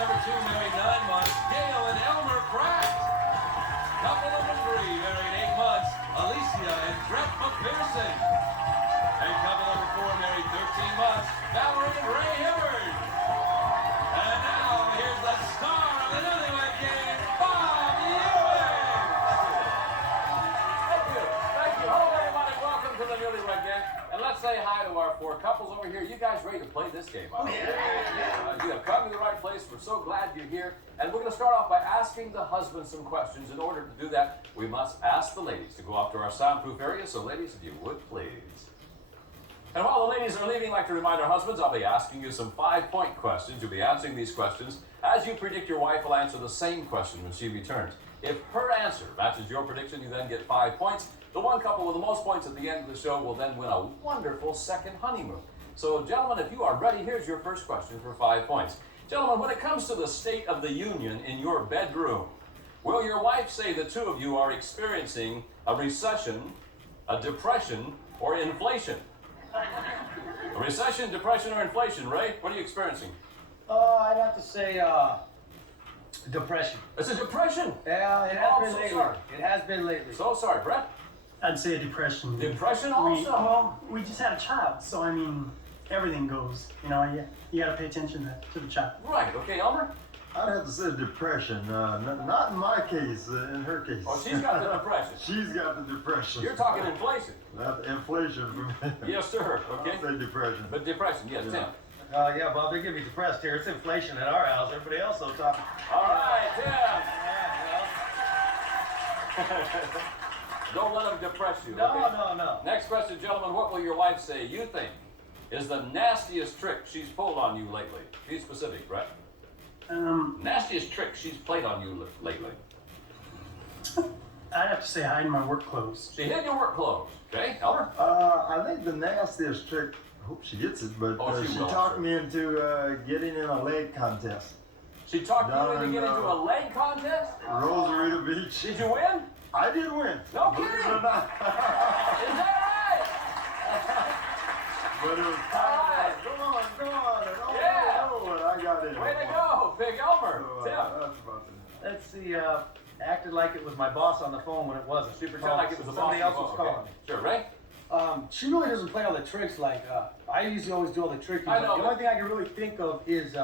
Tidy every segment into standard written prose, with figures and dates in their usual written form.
number 2, married 9 months, Gail and Elmer Pratt. Couple number 3, married 8 months, Alicia and Brett McPherson. And couple number 4, married 13 months, Valerie and Ray Hibbard. And now, here's the star of the Newlywed Game, Bob Ewing. Thank you. Hello, everybody. Welcome to the Newlywed Game. And let's say hi to our 4 couples over here. You guys ready to play this game? You have come to the right place. We're so glad you're here. And we're going to start off by asking the husband some questions. In order to do that, we must ask the ladies to go off to our soundproof area. So, ladies, if you would, please. And while the ladies are leaving, I'd like to remind our husbands, I'll be asking you some 5-point questions. You'll be answering these questions. As you predict, your wife will answer the same question when she returns. If her answer matches your prediction, you then get 5 points. The one couple with the most points at the end of the show will then win a wonderful second honeymoon. So, gentlemen, if you are ready, here's your first question for 5 points. Gentlemen, when it comes to the state of the union in your bedroom, will your wife say the two of you are experiencing a recession, a depression, or inflation? A recession, depression, or inflation? Ray, what are you experiencing? I'd have to say, depression. It's a depression? Yeah, it has been so lately. sorry. It has been lately. So sorry, Brett. I'd say a depression. Depression also? We just had a child, so I mean, everything goes. You know, you got to pay attention to the child. Right. Okay, Elmer? I'd have to say depression. Not in my case, in her case. Oh, she's got the depression. She's got the depression. You're talking inflation. Not inflation for me. Yes, sir. Okay. I'll say depression. But depression, yes, Yeah. Tim. Yeah, Bob, they're getting me depressed here. It's inflation at our house. Everybody else will talk. All right, Tim. Don't let them depress you. No. Next question, gentlemen. What will your wife say you think is the nastiest trick she's pulled on you lately? Be specific, Brett. Nastiest trick she's played on you lately. I'd have to say hide my work clothes. She hid your work clothes. Okay, Elmer? I think the nastiest trick, I hope she gets it, but she she will, talked sir. me into getting in a leg contest. She talked you Down into in, getting into a leg contest? Rosarito Beach. Did you win? I did win. No Believe kidding. it or not. Is that But it was right? go on. And all Yeah. and I got in. Way to go, Big Elmer. So, Tim. that's about it. Let's see, acted like it was my boss on the phone when it wasn't. She pretended like it was a boss. Somebody else was calling me. Sure, Ray? She really doesn't play all the tricks like, I usually always do all the tricking. I know, The only thing I can really think of is,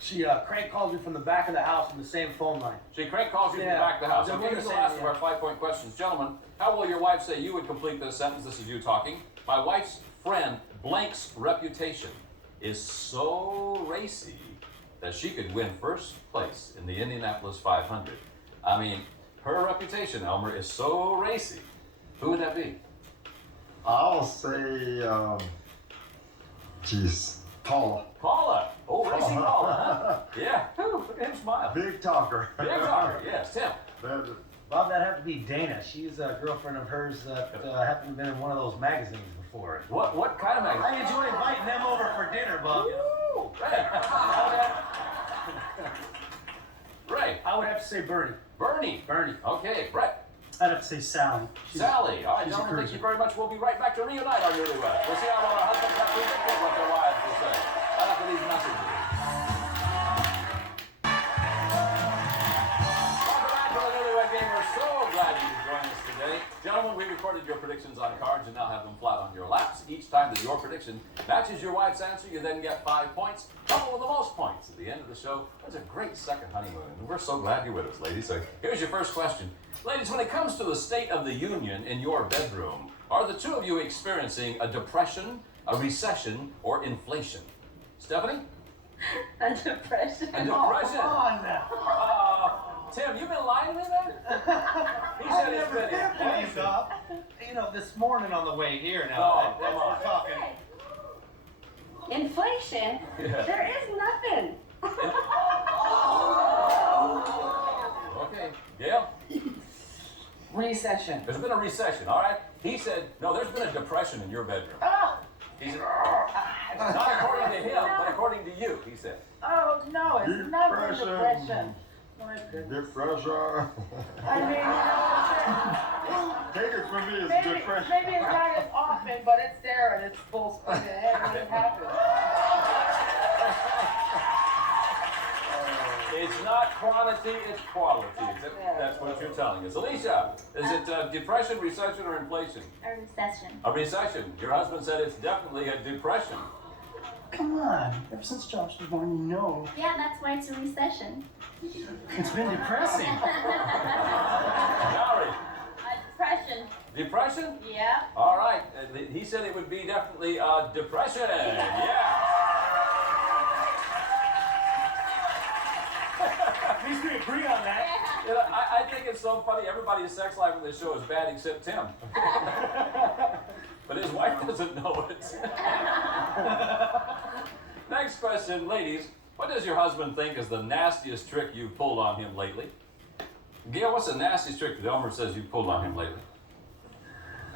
she crank calls me from the back of the house from the same phone line. She crank calls you from the Yeah. back of the house. The Okay, here's the woman last said, of our 5-point questions. Gentlemen, how will your wife say you would complete this sentence? This is you talking. My wife's friend Blank's reputation is so racy that she could win first place in the Indianapolis 500. I mean, her reputation, Elmer, is so racy. Who would that be? I'll say, Paula. Paula. Oh, racy Paula, huh? Yeah. Whew, look at him smile. Big talker. Big talker, yes. Tim. Bob, that'd have to be Dana. She's a girlfriend of hers that happened to be in one of those magazines before. What kind of magazine? I enjoy inviting them over for dinner, Bob. Woo! Ray. Ray. I would have to say Bernie. Bernie. Okay, Brett. I'd have to say Sally. Sally. All right, she's a gentlemen, thank you cruiser. very much. We'll be right back to reunite our newlyweds. We'll see how long our husbands have predicted what their wives will say. Right after these messages. Welcome back to the Newlywed Game. We're so glad you could join us today. Gentlemen, we recorded your predictions on cards and now have them flat on your laps. Each time that your prediction matches your wife's answer, you then get 5 points. Couple with the most points at the end of the show. That's a great second honeymoon. And we're so glad you're with us, ladies. So here's your first question. Ladies, when it comes to the state of the union in your bedroom, are the two of you experiencing a depression, a recession, or inflation? Stephanie? A depression. A depression. Come on now. Tim, you been lying to me then? He said it's been inflation. Bob. You know, this morning on the way here now, Oh, that's come on. we're talking. Inflation? Yeah. There is nothing. Okay, Gail? Recession. There's been a recession, all right? He said, no, there's been a depression in your bedroom. Oh, He said, not according to him, but according to you, he said. oh no, it's not a depression. My goodness. Depression. I mean, you know, Take it from me, it's maybe depression. it's not as often, but it's there and it's full speed ahead when it happens. It's not quantity, it's quality. That's what you're telling us. Alicia, is it depression, recession, or inflation? A recession. A recession. Your husband said it's definitely a depression. Come on. Ever since Josh was born, you know. Yeah, that's why it's a recession. It's been depressing. Valerie, Depression. depression? Yeah. All right. He said it would be definitely a depression. Yeah. At least we agree on that. You know, I think it's so funny. Everybody's sex life on this show is bad except Tim. But his wife doesn't know it. Next question, ladies. What does your husband think is the nastiest trick you've pulled on him lately? Gail, what's the nastiest trick that Elmer says you've pulled on him lately?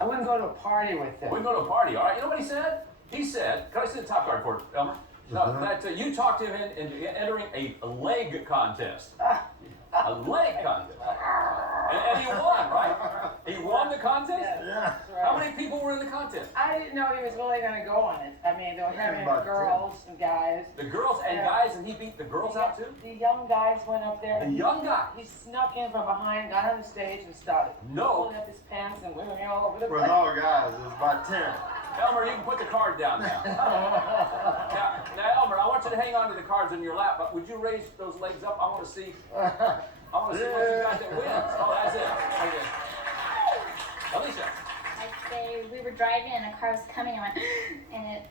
I wouldn't go to a party with him. We go to a party, all right? You know what he said? He said, can I see the top card for it, Elmer? No, that you talked him into entering a leg contest. A leg contest. And he won, right? He won the contest? Yeah. How many people were in the contest? I didn't know he was really going to go on it. I mean, they were having About girls and guys. The girls and guys, and he beat the girls out too? The young guys went up there. The young guy? He snuck in from behind, got on the stage, and started No. pulling up his pants and women all over the With place. all guys, it's about 10. Elmer, you can put the card down now. Now, Elmer, I want you to hang on to the cards in your lap, but would you raise those legs up? I want to see what you got that wins. Oh, that's it. Okay. Alicia. I say we were driving and a car was coming. I went, and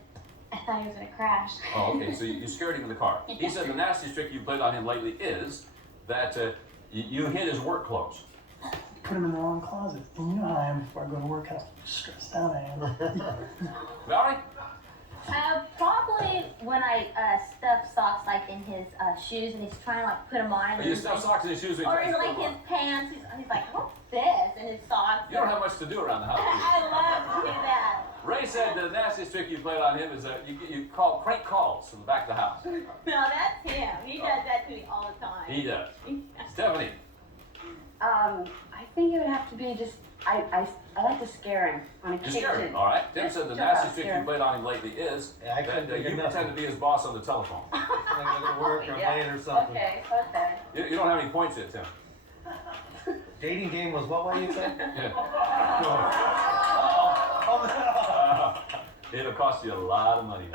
I thought he was gonna crash. Oh, okay. So you scared him in the car. He said the nastiest trick you played on him lately is that you hid his work clothes. Put him in the wrong closet. And you know how I am before I go to work, how stressed out I am. Valerie? Probably when I stuff socks like in his shoes and he's trying to like put them on. And You stuff socks in his shoes. or in like his pants. He's like, what's this? And his socks. You don't have much to do around the house. I love to do that. Ray said the nastiest trick you played on him is you call crank calls from the back of the house. No, that's him. He does that to me all the time. He does. Stephanie. I think it would have to be just, I like to scare him on You occasion. scare him, all right? Tim said the nastiest trick you played on him lately is Yeah, I couldn't that think you of nothing. pretend to be his boss on the telephone. Like go to work or Yeah. late or something. Okay. You don't have any points yet, Tim. Dating game was what way you said? Yeah. Oh, It'll cost you a lot of money.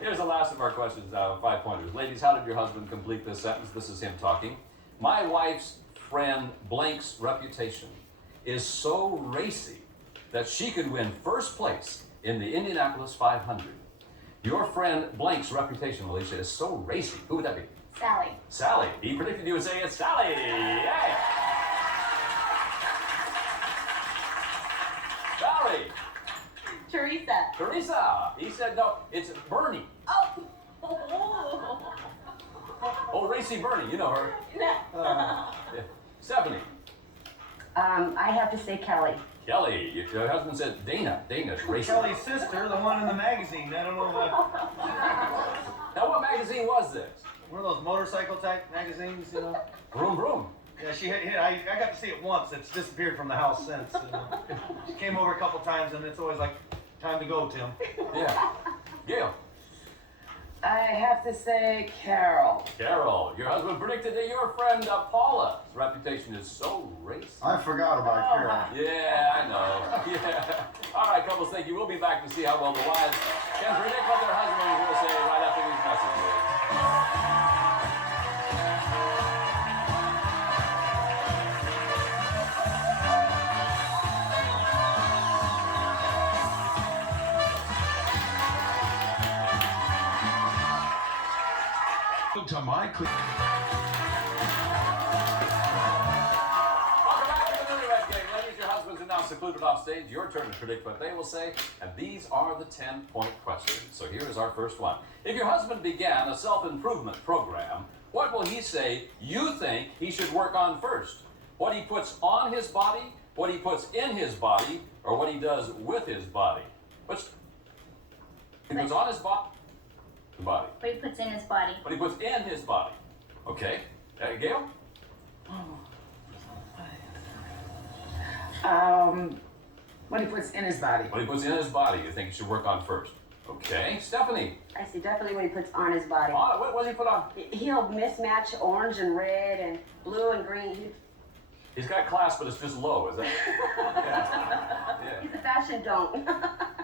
Here's the last of our questions, 5 pointers. Ladies, how did your husband complete this sentence? This is him talking. My wife's friend Blank's reputation is so racy that she could win first place in the Indianapolis 500. Your friend Blank's reputation, Alicia, is so racy. Who would that be? Sally. Sally. He predicted you would say it's Sally. Yay! Valerie. Teresa. Teresa. He said no, it's Bernie. Oh. Oh, Racy Bernie, you know her. Yeah. Stephanie. I have to say Kelly. Kelly. Your husband said Dana. Dana's Racy. Kelly's sister, the one in the magazine. I don't know what. Now, what magazine was this? One of those motorcycle type magazines, you know. Vroom Vroom. Yeah, I got to see it once. It's disappeared from the house since. You know. She came over a couple times, and it's always like, time to go, Tim. Yeah. Gail. I have to say Carol. Carol. Your husband predicted that your friend Paula's reputation is so racy. I forgot about Carol. Yeah, I know. Yeah. All right, couples, thank you. We'll be back to see how well the wives can predict what their husbands will say right after these messages. To my Welcome back to the Newlywed Game. Ladies, your husbands are now secluded off stage. Your turn to predict what they will say, and these are the 10-point questions. So here is our first one. If your husband began a self-improvement program, what will he say you think he should work on first? What he puts on his body, what he puts in his body, or what he does with his body? What's he puts on his body? Body. What he puts in his body. What he puts in his body. Okay. Gail? What he puts in his body. What he puts in his body, you think he should work on first? Okay, Stephanie. I see definitely what he puts on his body. What does he put on? He'll mismatch orange and red and blue and green. He's got class, but it's just low, is that? Yeah. He's a fashion don't. A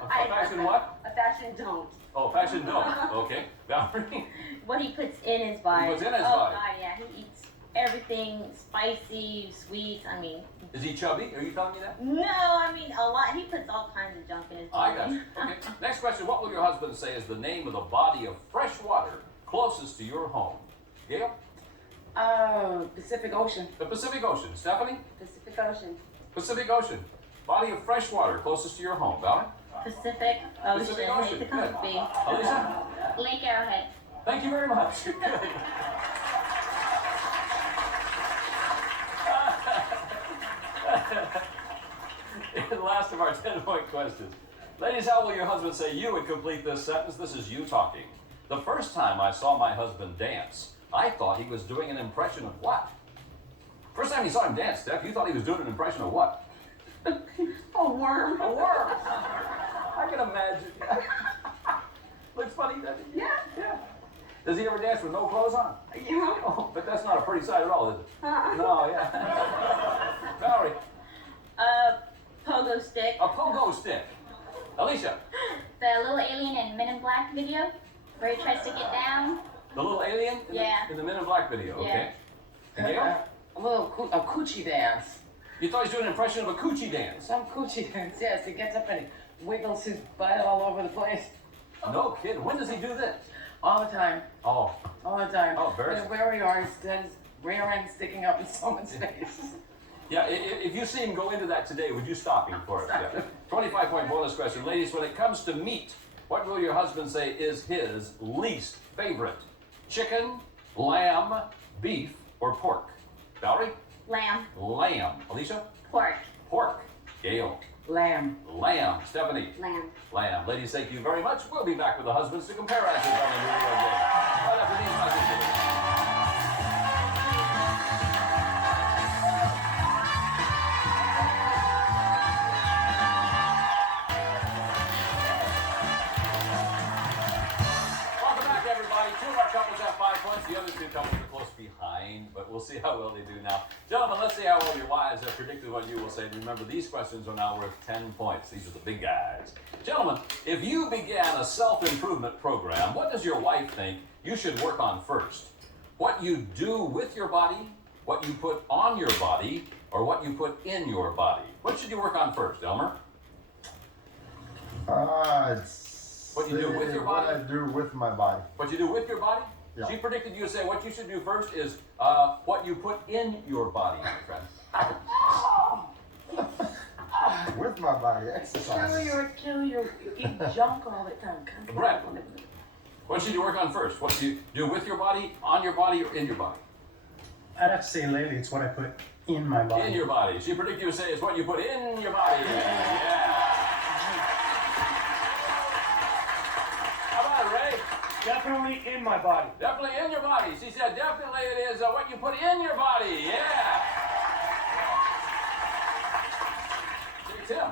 fashion what? A fashion don't. Oh, fashion don't. Okay. Valerie? What he puts in his body. What's in his oh, body? God, yeah. He eats everything spicy, sweet. I mean, Is he chubby? Are you telling me that? no, I mean, a lot. He puts all kinds of junk in his I body. got you. Okay. Next question. What will your husband say is the name of the body of fresh water closest to your home? Gail? Pacific Ocean. The Pacific Ocean. Stephanie? Pacific Ocean. Pacific Ocean. Body of fresh water closest to your home. Valerie? Pacific Ocean. Pacific Ocean. It's Good. big. Alicia? Lake Arrowhead. Thank you very much. Good. The last of our 10-point questions. Ladies, how will your husband say you would complete this sentence? This is you talking. The first time I saw my husband dance, I thought he was doing an impression of what? First time you saw him dance, Steph, you thought he was doing an impression of what? A worm. A worm. I can imagine. Looks funny, doesn't it? Yeah. Yeah. Does he ever dance with no clothes on? Yeah. Oh, but that's not a pretty sight at all, is it? No, yeah. Valerie, Pogo stick. a pogo stick. Alicia, The little alien in Men in Black video where he tries to get down. the little alien in, Yeah. in the Men in Black video, okay? And Gail, A coochie dance. you thought he was doing an impression of a coochie dance. Some coochie dance, yes. He gets up and he wiggles his butt all over the place. No kidding. When does he do this? All the time. Oh, All the time. Oh, very- And where we are, he's got his rear end sticking up in someone's face. yeah, if you see him go into that today, would you stop him for it? Yeah. 25-point bonus question. Ladies, when it comes to meat, what will your husband say is his least favorite? Chicken, lamb, beef, or pork? Valerie? Lamb. Lamb. Alicia? Pork. Pork. Gail? Lamb. Lamb. Stephanie? Lamb. Lamb. Ladies, thank you very much. We'll be back with the husbands to compare answers on the Newlywed Game. Right after these messages. Welcome back, everybody. Two of our couples have 5 points. The other two couples are close behind, but we'll see how well they do now. Gentlemen, let's see how well your wives have predicted what you will say. Remember, these questions are now worth 10 points. These are the big guys. Gentlemen, if you began a self-improvement program, what does your wife think you should work on first? What you do with your body, what you put on your body, or what you put in your body? What should you work on first, Elmer? What you do with your body? What I do with my body. What you do with your body? Yeah. She predicted you to say what you should do first is what you put in your body, my friend. With my body, exercise. Kill you eat junk all the time. Brett. What should you work on first? What you do with your body, on your body, or in your body? I'd have to say lately it's what I put in my body. In your body. She predicted you to say it's what you put in your body. Yeah. How about it, Ray? Definitely in my body. Definitely in your body. She said definitely it is what you put in your body. Yeah. Hey, Tim.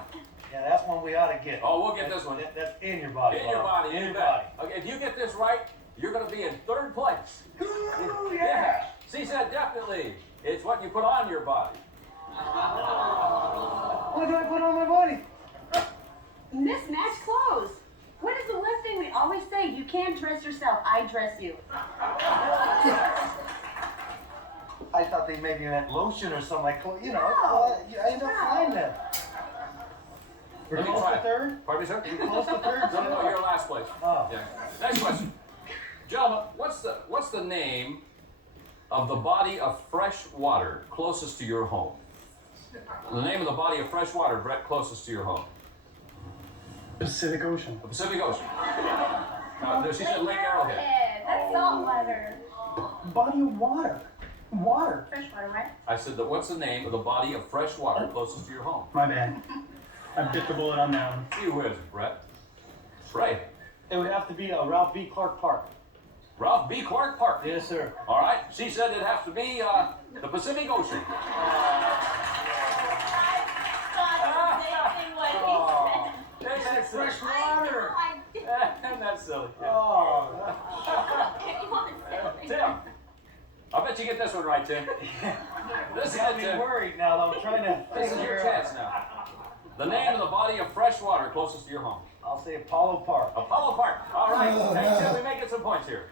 Yeah, that's one we ought to get. Oh, we'll get this one. That's in your body. In your Bob. body. In you your bet. body. Okay, if you get this right, you're going to be in third place. Ooh, yeah. She said definitely it's what you put on your body. What do I put on my body? Mismatched clothes. What is the one thing we always say? You can't dress yourself. I dress you. I thought they maybe meant lotion or something like, you know. No. I end up fine then. We're Let me close try to it. third? Pardon me, sir? We're close to third? No, you're last place. Oh. Yeah. Next question. Gentlemen, what's the name of the body of fresh water closest to your home? The name of the body of fresh water, Brett, closest to your home. Pacific Ocean. The Pacific Ocean. No, she said Lake Arrowhead. That's salt water. Body of water. Water. Fresh water, right? I said that. What's the name of the body of fresh water closest to your home? My bad. I bit the bullet on that one. Gee whiz, Brett. Ray. It would have to be Ralph B. Clark Park. Ralph B. Clark Park. Yes, sir. All right. She said it'd have to be the Pacific Ocean. I thought the same thing what he said. They said fresh I water. know, I did. Isn't that silly? Yeah. Oh. Tim. I bet you get this one right, Tim. This is Got it, me Tim. worried now. I'm trying to. This is your chance now. The name of the body of fresh water closest to your home. I'll say Apollo Park. Apollo Park. All right. Hey, Tim, we may get some points here.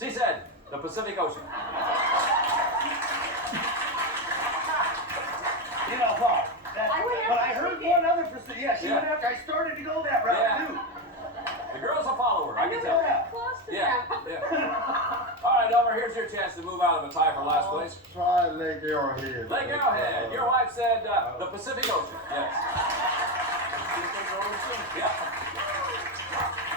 She said the Pacific Ocean. You know, Bob. I would have But to I heard take it. one other Pacific. Yeah, she Yeah. went after. I started to go that route Yeah. too. The girl's a follower. I I can knew tell. we were close to Yeah. that. Yeah. All right, Elmer, here's your chance to move out of a tie for last place. Try Lake Arrowhead. Lake Arrowhead. Your wife said the Pacific Ocean. Yes. Yeah.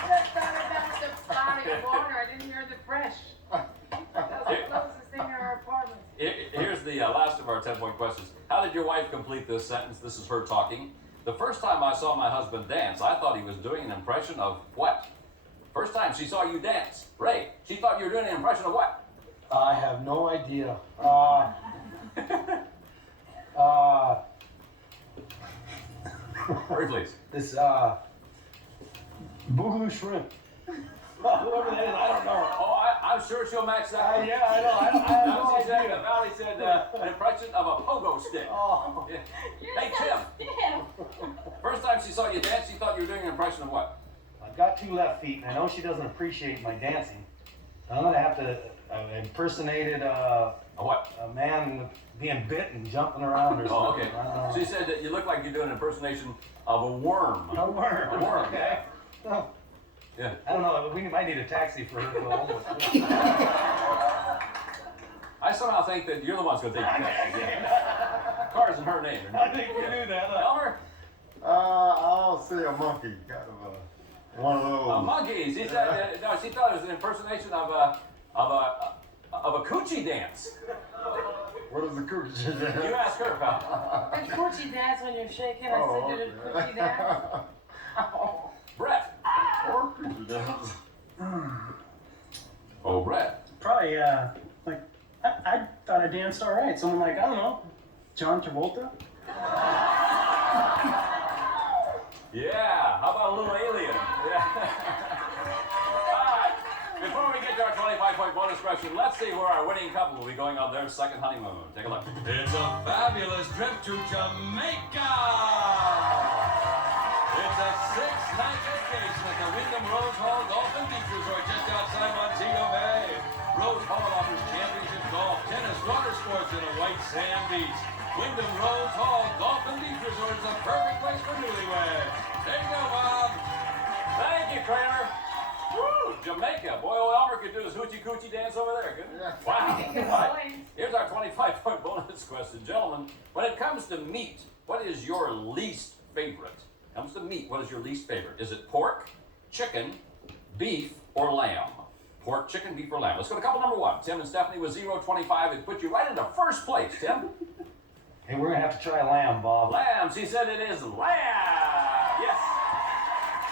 I just thought about the body of water. I didn't hear the fresh. That's the closest thing to our apartment. Here's the last of our 10-point questions. How did your wife complete this sentence? This is her talking. The first time I saw my husband dance, I thought he was doing an impression of what? First time she saw you dance. Ray, she thought you were doing an impression of what? I have no idea. Hurry, please. This boogaloo shrimp. Whoever that is, I don't know. Oh, I'm sure she'll match that. Yeah, I know. I have Now, no she said, idea. Valley said an impression of a pogo stick. Oh. Yeah. You're Hey, so Tim. stiff. First time she saw you dance, she thought you were doing an impression of what? I've got 2 left feet, and I know she doesn't appreciate my dancing. I'm gonna have to impersonate A what? a man being bit and jumping around or Oh, something. okay. I don't know. She said that you look like you're doing an impersonation of a worm. A worm. A worm. Okay. Well, Yeah. I don't know. We might need a taxi for her to go home with. I somehow think that you're the one's going to take the taxi. Yeah. Car's in her name. I think we do that. Elmer? I'll say a monkey, kind of one of those. Monkeys. He said, no, she thought it was an impersonation of a coochie dance. What is the cookie? You ask her, pal. A coochie dance when you're shaking. I Oh, said, did a coochie dance? Brett. Or cookie dance. Oh, Brett. Probably, like, I thought I danced all right. Someone like, I don't know, John Travolta? Yeah, how about a little alien? Yeah. All right, before we get to our 25-point bonus question, let's see where our winning couple will be going on their second honeymoon. Take a look. It's a fabulous trip to Jamaica. It's a 6-night vacation at the Wyndham Rose Hall Golf and Beach Resort just outside Montego Bay. Rose Hall offers championship golf, tennis, water sports, and a white sand beach. Wyndham Rose Hall Golf and Beach Resort is the perfect place for newlyweds. There you go, Bob. Thank you, Kramer. Woo, Jamaica. Boy, old Elmer could do his hoochie coochie dance over there, couldn't he? Yeah. Wow. Good All right. point. Here's our 25-point bonus question. Gentlemen, when it comes to meat, what is your least favorite? Comes to meat, what is your least favorite? Is it pork, chicken, beef, or lamb? Pork, chicken, beef, or lamb. Let's go to couple number 1. Tim and Stephanie with 0-25. It put you right into first place, Tim. Hey, we're gonna have to try lamb, Bob. Lamb. She said it is lamb. Yes.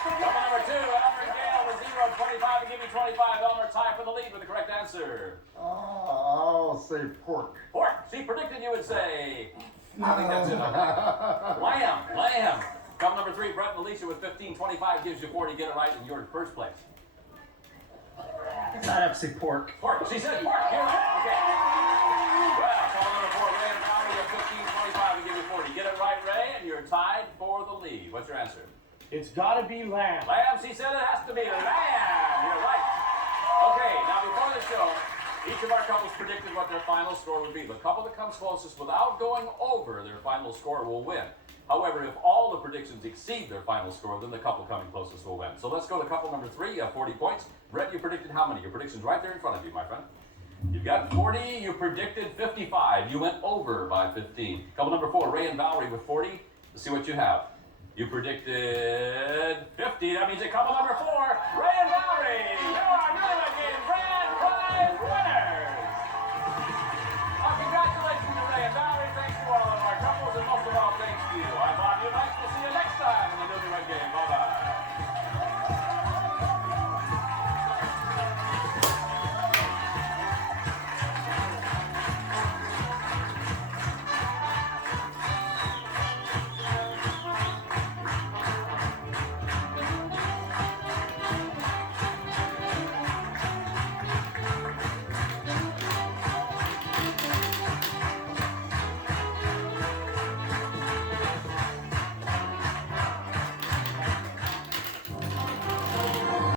Couple number 2. Elmer and Gail with 0-25 and give you 25. Elmer tie for the lead with the correct answer. I'll say pork. Pork. She predicted you would say. I think that's it. Lamb. Couple number 3. Brett and Alicia with 15-25 gives you 40. Get it right, and you're in first place. I'd have to say pork. Pork. She said pork. You're right. Okay. Well, couple number 4. Ray and Valerie with 15-25 and give you 40. Get it right, Ray, and you're tied for the lead. What's your answer? It's gotta be lamb. Lamb, she said it has to be lamb. You're right. Okay, now before the show, each of our couples predicted what their final score would be. The couple that comes closest without going over their final score will win. However, if all the predictions exceed their final score, then the couple coming closest will win. So let's go to couple number 3, 40 points. Brett, you predicted how many? Your prediction's right there in front of you, my friend. You've got 40, you predicted 55. You went over by 15. Couple number 4, Ray and Valerie with 40. Let's see what you have. You predicted 50. That means at couple number 4, Ray and Valerie. Your Newlywed Game grand prize